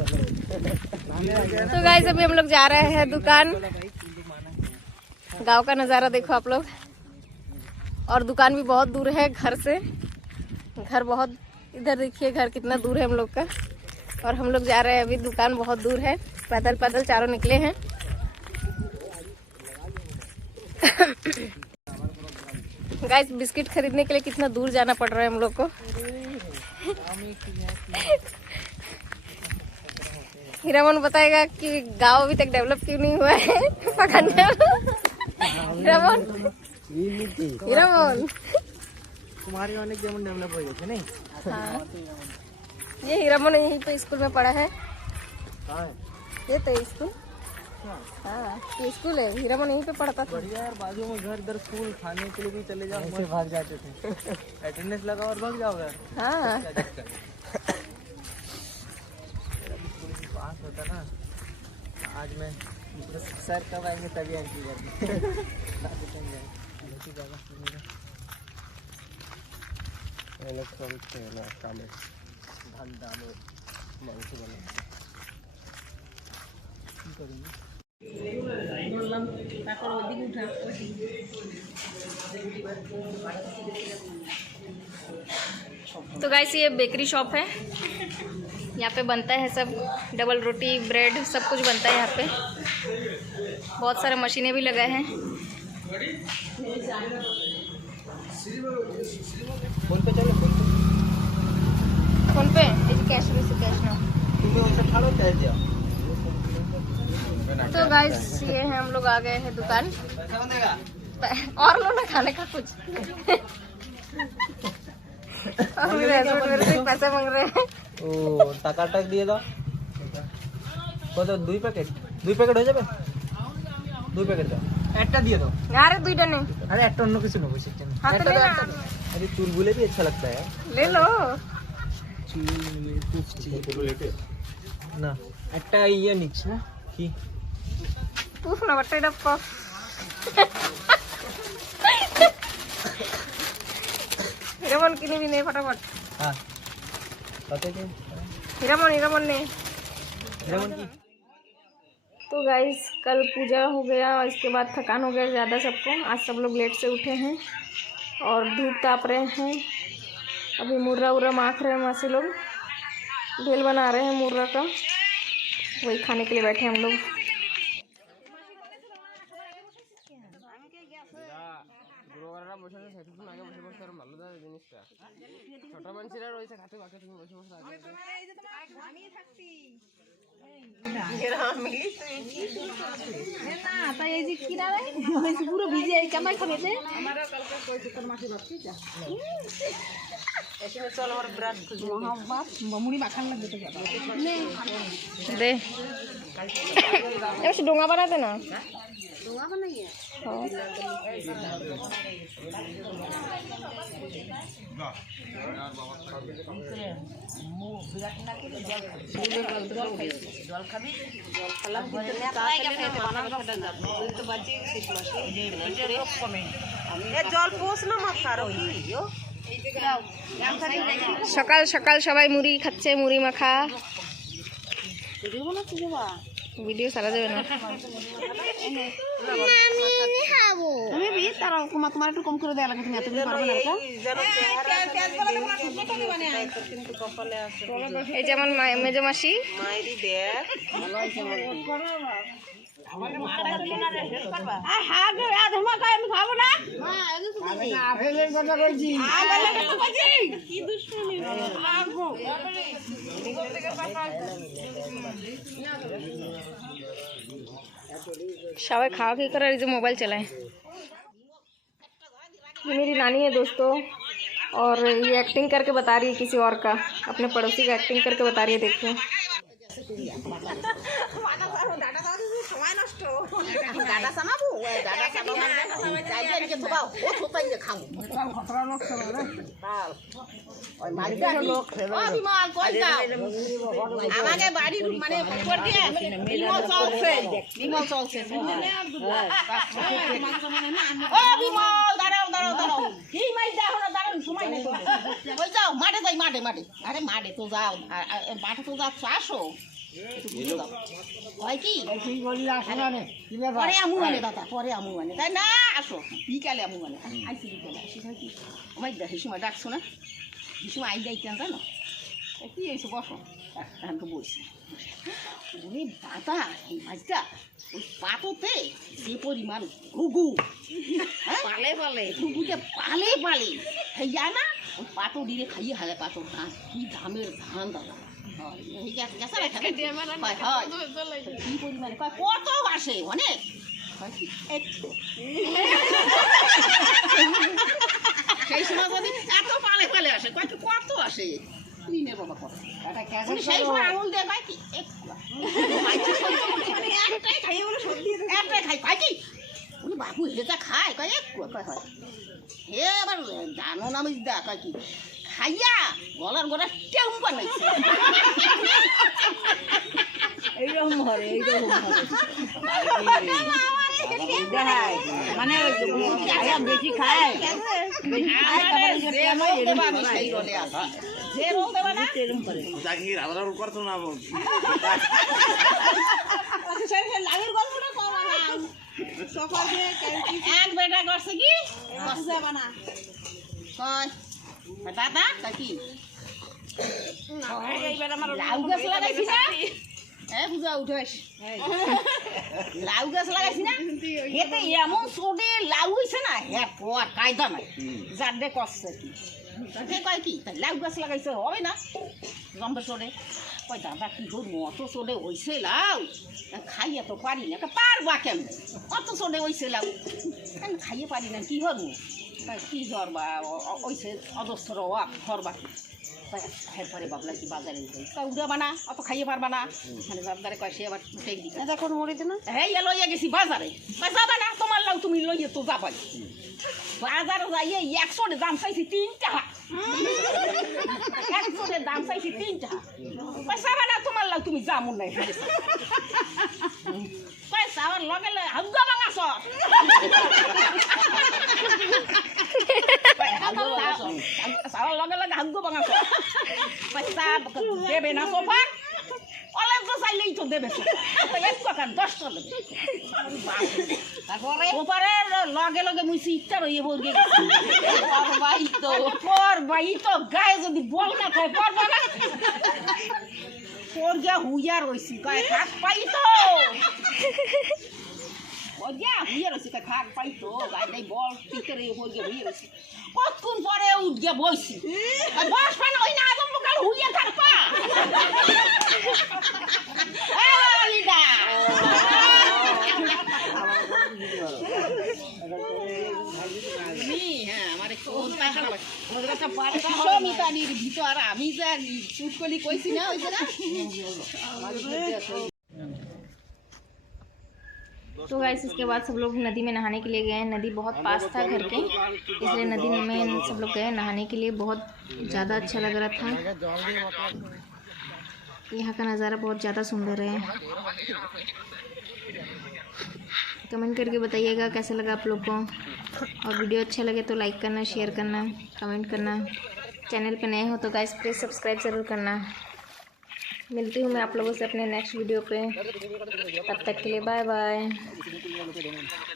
तो गाइस अभी हम लोग जा रहे हैं दुकान। गांव का नज़ारा देखो आप लोग, और दुकान भी बहुत दूर है घर से। घर बहुत इधर देखिए, घर कितना दूर है हम लोग का, और हम लोग जा रहे हैं अभी। दुकान बहुत दूर है, पैदल पैदल चारों निकले हैं। गाइस बिस्किट खरीदने के लिए कितना दूर जाना पड़ रहा है हम लोग को। हीरामन बताएगा कि गांव अभी तक डेवलप क्यों नहीं हुआ है पकड़ने। हीरामन तुम्हारे अनेक जेमन डेवलप हो गए नहीं। हाँ, ये हीरामन यहीं पे स्कूल में पढ़ा है। ये तो स्कूल, हाँ ये स्कूल है। हीरामन यहीं पे पढ़ता था। बढ़िया यार, बाजू में घर, इधर स्कूल, खाने के लिए भी चले जाओ, ऐसे भाग जाते थे। अटेंडेंस लगाओ और भाग जाओ यार। हाँ पास होता ना। आज मैं सर कब आएंगे तभी एंट्री करेंगे। तो गाइस ये बेकरी शॉप है, यहाँ पे बनता है सब, डबल रोटी, ब्रेड, सब कुछ बनता है यहाँ पे। बहुत सारे मशीनें भी लगाए हैं। फोन पे चलो, फोन पे कैश कैश ना। तुम्हें उनसे ठाड़ो कह दिया। तो गाइस ये है, हम लोग आ गए हैं दुकान। और लो ना खाने का कुछ। और मेरे हस्बैंड मेरे से पैसे मांग रहे हैं। ओ टाका टाक दिए दो। কত দুই প্যাকেট হয়ে যাবে? দুই প্যাকেট দাও, একটা দিয়ে দাও। अरे दुईटा नहीं, अरे একটা অন্য কিছু নেবো সেটা। हाँ तो ले लो। अरे चुलबुले भी अच्छा लगता है ले लो না। একটা ইয়ে নিচ্ছি না কি पूछ ना बट्टे डब्बा। हीरामन किन्हीं भी नहीं फटाफट। हाँ पता है हीरामन ने। रेमन की। तो गाइस कल पूजा हो गया और इसके बाद थकान हो गया ज़्यादा सबको। आज सब लोग लेट से उठे हैं और धूप ताप रहे हैं। अभी मुर्रा उर्रा माख रहे हैं माँ से लोग, भेल बना रहे हैं मुर्रा का, वही खाने के लिए बैठे हम लोग। পুরো ভিজে কেমন খাবে মুড়ি মাখান লাগবে তো दे ऐसे डोंगा बना देना। डोंगा बनाइए। জল পোষ না মাখা সকাল সকাল সবাই মুড়ি খাচ্ছে, মুড়ি মাখা। ভিডিও সারা যাবে না। তোমার একটু কম করে দেওয়া লাগে, তুমি এতগুলো পারবে না। এই যেমন মেজো মাসি सबाई खावा खी कर जो मोबाइल चलाए। ये मेरी नानी है दोस्तों, और ये एक्टिंग करके बता रही है किसी और का, अपने पड़ोसी का एक्टिंग करके बता रही है। देखिए আমাকে বাড়ির মানে বিমল চলছে ও বিমল দাঁড়াও দাঁড়াও দাঁড়াও কি মাই যাও না দাঁড়াও সময় নেই ওই যাও মাঠে যাই মাঠে মাঠে আরে মাঠে তো যাও মাঠে তো যাচ্ছ আসো হয় কি পরে আমু মানে দাদা পরে আমু মানে তাই না আসো বিকালে আমু মানে আইসি বিকালে আসি কি আমার দেখি সময় ডাকছো না এই সময় আই যাই কেন জানো কি হয়েছে বসো এখন তো বসছি উনি দাদা এই মাছটা ওই পাতোতে যে পরিমাণ ঘুঘু পালে পালে ঘুঘুতে পালে পালে খাইয়া না ওই পাতো দিয়ে খাইয়ে হালে পাতো ধান কি দামের ধান দাদা কি পরিমাণে কত আসে অনেক সেই সময় যদি এত পালে পালে আসে কত আসে বাবা কত সেই সময় আঙুল দিয়ে পাই কি একটাই খাই পাই কি উনি বাবু হেটা খায় কয় এক কয় হয় হে আবার জানো না আমি দা কয় কি খাইয়া গলার গোড়া টেম বানাইছে এইরকম ঘরে মানে বেশি খায় এক বেটা করছে কি দাদা কি লাউ গাছ লাগাইছি না পূজা উঠেস লাউ গাছ লাগাইছি না এতে এমন ছোটে লাউ হয়েছে না হ্যাঁ কোয়ার কায়দা নাই যার দে করছে কি কয় কি লাউ গাছ লাগাইছে হবে না লম্বা ছোটে কয় দাদা কি করবো অত ছোটে হয়েছে লাউ খাইয়ে তো পারি না পারবা কেন অত ছোটে হয়েছে লাউ খাইয়ে পারি না কি করবো কি ধরবা ওইসে অজস্র ধরবা এরপরে বাবলা কি বাজারে তা উড়া বানা অত খাইয়ে পারবা না মানে বাবদারে কয় সে আবার টেক দিই এখন মরিতে না হ্যাঁ লইয়া গেছি বাজারে যাবা না তোমার লাউ তুমি লইয়ে তো যাবাই বাজারে যাইয়ে 100 দাম চাইছি 3 টাকা 100 দাম চাইছি 3 টাকা যাবা না তোমার লাউ তুমি যামু নাই পয়সা আমার লগে হাউগা ভাঙাছ লগে লগে হাগুগো ভাঙাছ পয়সা দেবে না সোফা অনেক তো চাইলেই তো দেবে এক টাকা 10 টাকা দেবে তারপরে ওপারে লগে লগে মুই ইচ্ছা রইয়ে বর্গে পরবাই তো গায়ে যদি বল না খায় পরবা না পরগা হুইয়া রইছি গায়ে খাক পাই তো পরগা হুইয়া রইছি খাক পাই তো গায়ে বল পিকরে পরগা হুইয়া রইছি কতক্ষণ পরে উঠে বইছি বস পান ওই না একদম কাল হুইয়া থাকবা লিডা হ্যাঁ আমার সমিতানির ভিতর আমি যা চুটকলি কইছি না ওই জায়গা तो गाइस इसके बाद सब लोग नदी में नहाने के लिए गए। नदी बहुत पास था घर के, इसलिए नदी में सब लोग गए नहाने के लिए। बहुत ज़्यादा अच्छा लग रहा था। यहाँ का नज़ारा बहुत ज़्यादा सुंदर है। कमेंट करके बताइएगा कैसा लगा आप लोग को, और वीडियो अच्छा लगे तो लाइक करना, शेयर करना, कमेंट करना। चैनल पे नए हो तो गाइस प्लीज़ सब्सक्राइब ज़रूर करना। मिलती हूँ मैं आप लोगों से अपने नेक्स्ट वीडियो पे। तब तक के लिए बाय बाय।